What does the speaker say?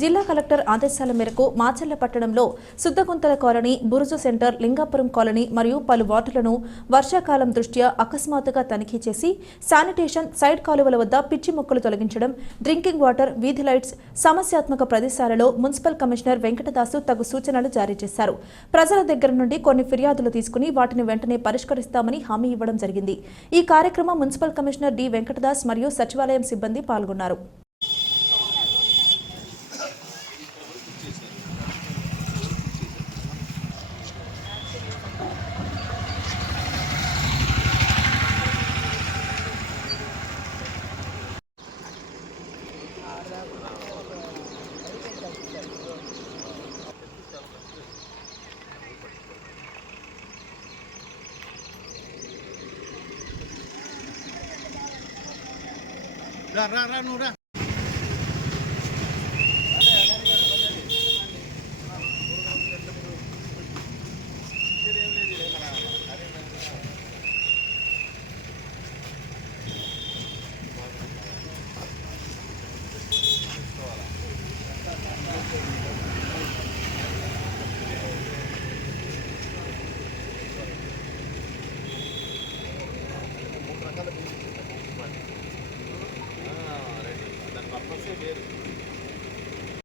జిల్లా కలెక్టర్ ఆదేశాల మేరకు మాచర్ల పట్టణంలో సుద్దగుంతల కాలనీ, బురుజు సెంటర్, లింగాపురం కాలనీ మరియు పలు వార్డులను వర్షాకాలం దృష్ట్యా అకస్మాత్తుగా తనిఖీ చేసి శానిటేషన్, సైడ్ కాలువల వద్ద పిచ్చి మొక్కలు తొలగించడం, డ్రింకింగ్ వాటర్, వీధి లైట్స్, సమస్యాత్మక ప్రదేశాలలో మున్సిపల్ కమిషనర్ వెంకటదాసు తగు సూచనలు జారీ చేశారు. ప్రజల దగ్గర నుండి కొన్ని ఫిర్యాదులు తీసుకుని వాటిని వెంటనే పరిష్కరిస్తామని హామీ ఇవ్వడం జరిగింది. ఈ కార్యక్రమం మున్సిపల్ కమిషనర్ డి వెంకటదాస్ మరియు సచివాలయం సిబ్బంది పాల్గొన్నారు. రా నువ్వు రా. దాని పర్పసే వేరు.